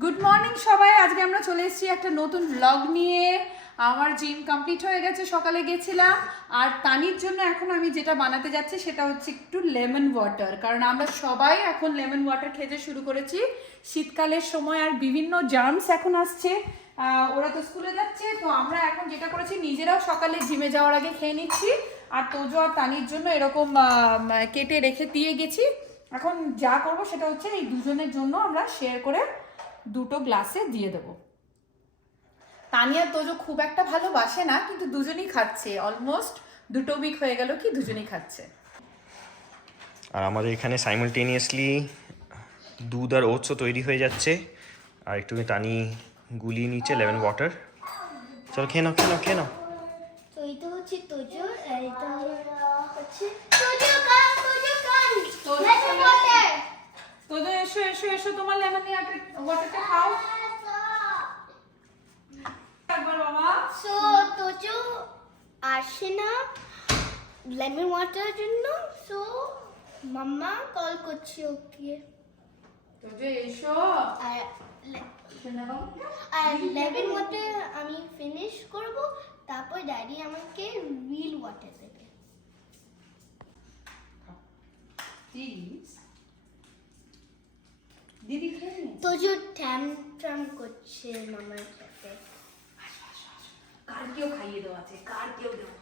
Good morning সবাই। আজকে আমরা চলে এসেছি একটা নতুন ব্লগ নিয়ে। আমার জিম কমপ্লিট হয়ে গেছে, সকালে গেছিলাম। আর তানির জন্য এখন আমি যেটা বানাতে যাচ্ছি সেটা হচ্ছে একটু লেমন ওয়াটার, কারণ আমরা সবাই এখন লেমন ওয়াটার খেতে শুরু করেছি শীতকালের সময়। আর বিভিন্ন জার্মস এখন আসছে, ওরা তো স্কুলে যাচ্ছে, তো আমরা এখন যেটা করেছি নিজেরাও সকালে জিমে যাওয়ার আগে খেয়ে নিচ্ছি। আর তোজো আর তানির জন্য এরকম কেটে রেখে দিয়ে গেছি। এখন যা করব সেটা হচ্ছে এই দুজনের জন্য আমরা শেয়ার করে দুটো গ্লাসে দিয়ে দেবো। তানিয়া তোজো খুব একটা ভালোবাসে না, কিন্তু দুজনেই খাচ্ছে। অলমোস্ট 2 উইক হয়ে গেল কি দুজনেই খাচ্ছে। আর আমাদের এখানে সাইমালটেনিয়াসলি দুধ আর ওটসও তৈরি হয়ে যাচ্ছে। আর একটু টানি গুলিয়ে নিচ্ছে লেমন ওয়াটার। চলো খেয়ে নাও, খেয়ে নাও, খেয়ে নাও। তো এটা হচ্ছে তোজো, আর এটা হচ্ছে তোজো কান লেমন ওয়াটার। তোজো এসো এসো এসো, তোমার লেমন ওয়াটারটা খাও একবার বাবা। সো তোজো আসে না লেমন ওয়াটারের জন্য, সো মাম্মা কল করছে ওকে। তোজো এসো। আর লেমন ওয়াটার আমি ফিনিশ করব, তারপর ড্যাডি আমাকে রিল ওয়াটার দেবে। দিদি খেয়ে নি। তোজো ট্যান্ট্রাম করছে মামার সাথে। কার কেউ খাইয়ে দেওয়া আছে, কার কেউ দেওয়া।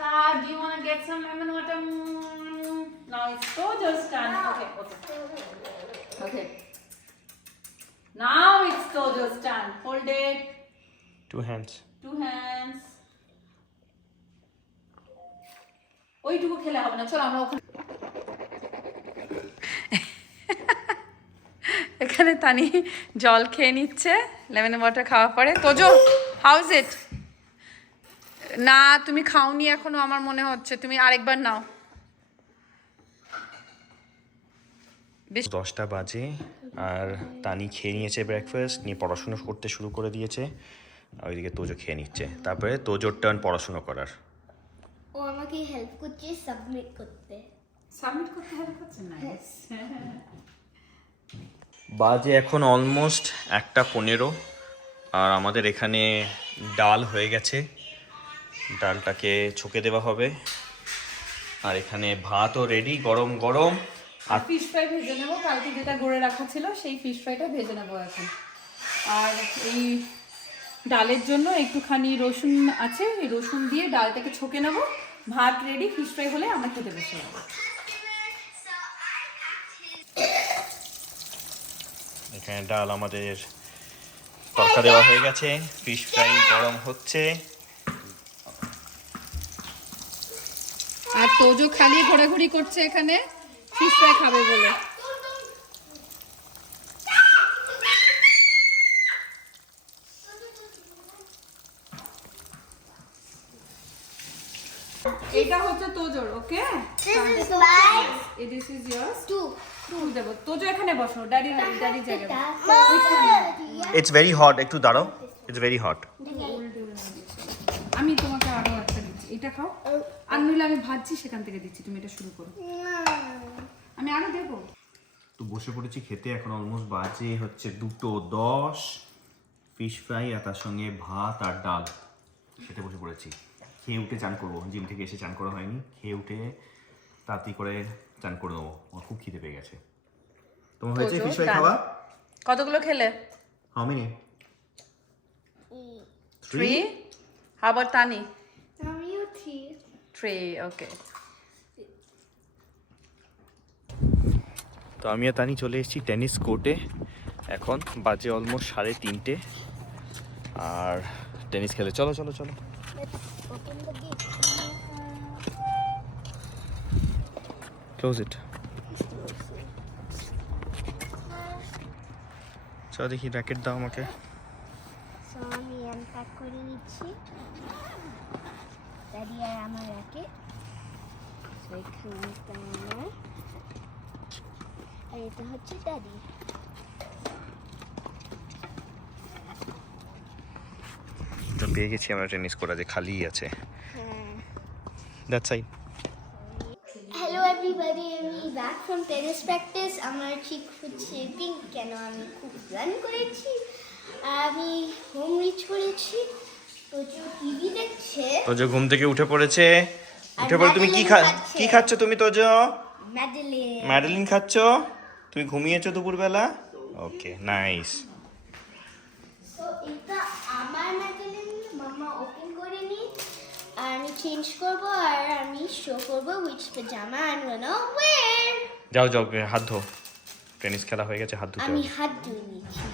কার do you want to get some lemon water? Now it's Tojo's turn. Okay. Now it's Tojo's turn. Hold it. 2 hands. 2 hands. ওইটুকু খেলে হবে না, চলো আমরা ওখানে। এখানে তানি জল খেয়ে নিচ্ছে লেমন ওয়াটার খাওয়ার পরে। Tojo, how is it? না তুমি খাওনি এখনো, আমার মনে হচ্ছে। তুমি আরেকবার নাও। 10টা বাজে আর তানি খেয়ে নিয়েছে ব্রেকফাস্ট, নিয়ে পড়াশুনো করতে শুরু করে দিয়েছে। আর ওইদিকে তোজো খেয়ে নিচ্ছে। তারপরে তোজোর টার্ন পড়াশুনো করার। ও আমাকে হেল্প করছে সাবমিট করতে। সাবমিট করতে হেল্প করছে না? বাজে এখন অলমোস্ট 1:15 আর আমাদের এখানে ডাল হয়ে গেছে। ডালটাকে ছকে দেওয়া হবে। আর এখানে ভাতও রেডি, গরম গরম। আর ফিশ ফ্রাই ভেজে নেবো, কালকে যেটা গড়ে রাখা ছিল সেই ফিশ ফ্রাইটা ভেজে নেবো এখন। আর এই ডালের জন্য একটুখানি রসুন আছে, এই রসুন দিয়ে ডালটাকে ছকে নেবো। ভাত রেডি, ফিশ ফ্রাই হলে আমরা খেতে বসে যাবো। এখানে ডাল আমাদের তড়কা দেওয়া হয়ে গেছে, ফিশ ফ্রাই গরম হচ্ছে। আর তোজো খালি ঘোরাঘুরি করছে এখানে ফিশ ফ্রাই খাবে বলে। এটা হচ্ছে তোজোর, ওকে? This is mine. This is years. Two. ফুল দেবো। তোজো এখানে বসো, ড্যাডি জায়গায়। ইটস ভেরি হট, একটু দাঁড়াও। It's very hot. আমি তোমাকে আরো একটা দিচ্ছি, এটা খাও। আর নইলে আমি ভাজছি সেখান থেকে দিচ্ছি, তুমি এটা শুরু করো। আমি আরো দেবো। তো বসে পড়েছি খেতে। এখন অলমোস্ট বাজে হচ্ছে 2:10। ফিশ ফ্রাই আর তার সঙ্গে ভাত আর ডাল খেতে বসে পড়েছি। খেয়ে উঠে চান করবো, জিম থেকে এসে চান করা হয়নি। খেয়ে উঠে তাড়াতাড়ি করে চান করে নেবো, আমার খুব খিদে পেয়ে গেছে। তোমার হয়েছে ফিশ ফ্রাই খাওয়া? কতগুলো খেলে? How many? 3. How about Tani? আমিও 3. 3, okay. তো আমি আর তানি চলে এসেছি টেনিস কোর্টে। এখন বাজে অলমোস্ট 3:30 আর টেনিস খেলে। চলো চলো চলো, Open the gate. ক্লোজ ইট। চলো দেখি, র্যাকেট দাও আমাকে। সো আমি আনপ্যাক করে নিচ্ছি ড্যাডি আর আমার র্যাকেট। সো এখানে একটা আমার, আর এটা হচ্ছে ড্যাডি। তো পেয়ে গেছি আমরা টেনিস কোর্ট, যে খালি আছে। হ্যাঁ। That's side. Hello everybody, I'm back from এখন টেনিস প্র্যাকটিস। আমার ঠিক হচ্ছে পিঙ্ক, কেন আমি খুব রান করেছি, আমি হোম রিচ করেছি। তোজো টিভি দেখছে, তোজো ঘুম থেকে উঠে পড়েছে। আর উঠে পড়ে তুমি কি ম্যাডেলিন খাচ্ছে। কি খাচ্ছ তুমি তোজো? ম্যাডেলিন। ম্যাডেলিন খাচ্ছ? তুমি ঘুমিয়েছো দুপুরবেলা? ওকে, নাইস। সো এটা আমার ম্যাডেলিন, মামা ওপেন করে নি, আর আমি চেঞ্জ করব, আর আমি শো করব which pajama I'm gonna wear. যাও যাও, হাত ধো। টেনিস খেলা হয়ে গেছে, হাত ধুতে আমি হবে। হাত ধুয়ে নিচ্ছি।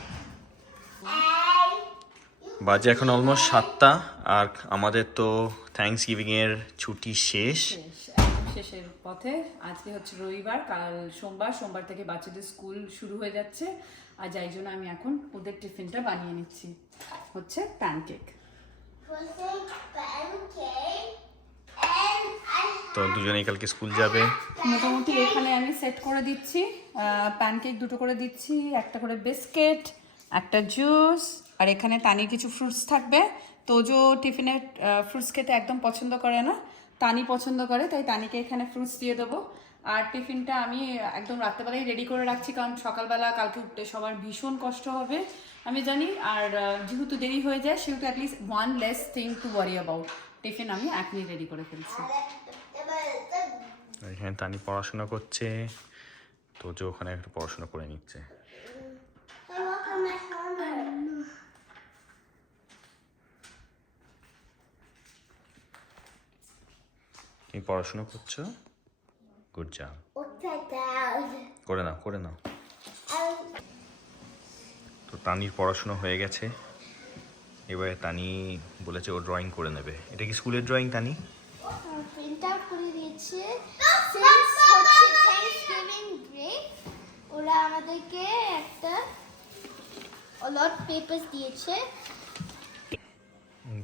বাজে এখন অলমোস্ট 7টা, আর আমাদের তো থ্যাঙ্কস গিভিং এর ছুটি শেষ। একদম শেষের পথে। আজকে হচ্ছে রবিবার, কাল সোমবার থেকে বাচ্চাদের স্কুল শুরু হয়ে যাচ্ছে, আর যাই জন্য আমি এখন ওদের টিফিনটা বানিয়ে নিচ্ছি। হচ্ছে প্যানকেক। তো দুজনেই কালকে স্কুল যাবে। মোটামুটি এখানে আমি সেট করে দিচ্ছি, প্যানকেক 2টো করে দিচ্ছি, একটা করে বিস্কিট, একটা জুস, আর এখানে তানির কিছু ফ্রুটস থাকবে। তোজো টিফিনে ফ্রুটস খেতে একদম পছন্দ করে না, তানি পছন্দ করে, তাই তানিকে এখানে ফ্রুটস দিয়ে দেবো। আর টিফিনটা আমি একদম রাত্রেবেলায় রেডি করে রাখছি, কারণ সকালবেলা কালকে উঠতে সবার ভীষণ কষ্ট হবে আমি জানি। আর যেহেতু দেরি হয়ে যায়, সেহেতু at least one less thing to worry about. Tiffin আমি এখনই রেডি করে ফেলছি। এখানে তানি পড়াশোনা করছে, তোজো ওখানে একটু পড়াশোনা করে নিচ্ছে। তুমি পড়াশোনা করছো? Good job. করে নাও। তো তানির পড়াশোনা হয়ে গেছে, এবারে তানি বলেছে ও ড্রয়িং করে নেবে। এটা কি স্কুলের ড্রয়িং তানি? প্রিন্ট আউট করে দিয়েছে। সিন্স হচ্ছে থ্যাঙ্কসগিভিং ডে, ওরা আমাদেরকে একটা লট পেপারস দিয়েছে।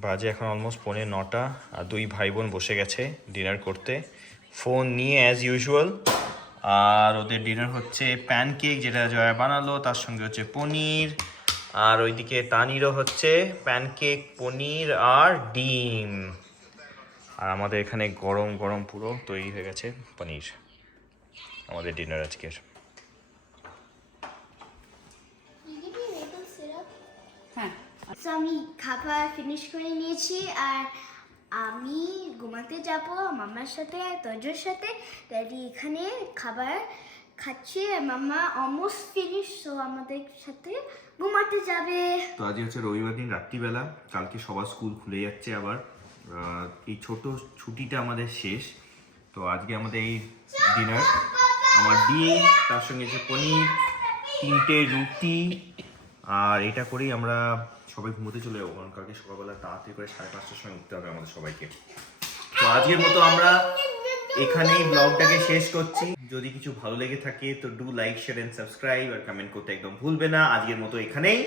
বাজে এখন অলমোস্ট 9:45, আর 2 ভাই বোন বসে গেছে ডিনার করতে, ফোন নিয়ে অ্যাজ ইউজুয়াল। আর ওদের ডিনার হচ্ছে প্যানকেক, যেটা জয়া বানালো, তার সঙ্গে হচ্ছে পনির, আর ওইদিকে তানিরও হচ্ছে প্যানকেক, পনির আর ডিম। আর আমাদের এখানে গরম গরম পুরো তৈরি হয়ে গেছে পনির, আমাদের ডিনার আজকের। হ্যাঁ, তো আমি খাবার ফিনিশ করে নিয়েছি, আর আমি ঘুমাতে যাব মামার সাথে, তোজোর সাথে। ড্যাডি এখানে খাবার খাচ্ছে, মামা অলমোস্ট ফিনিশ, সো আমাদের সাথে ঘুমাতে যাবে। তো আজ হচ্ছে রবিবার দিন রাত্রিবেলা, কালকে সবার স্কুল খুলে যাচ্ছে আবার। এই ছোট ছুটিটা আমাদের শেষ। তো আজকে আমাদের এই ডিনার, আমার ডিম, তার সঙ্গে হচ্ছে পনির, 3টে রুটি, আর এটা করেই আমরা সবাই ঘুমোতে চলে যাবো, কারণ কালকে সকালবেলা তাড়াতাড়ি করে 5:30টার সময় উঠতে হবে আমাদের সবাইকে। তো আজকের মতো আমরা এখানেই ব্লগটাকে শেষ করছি। যদি কিছু ভালো লেগে থাকে তো do like, share and subscribe, আর কমেন্ট করতে একদম ভুলবে না। আজকের মতো এখানেই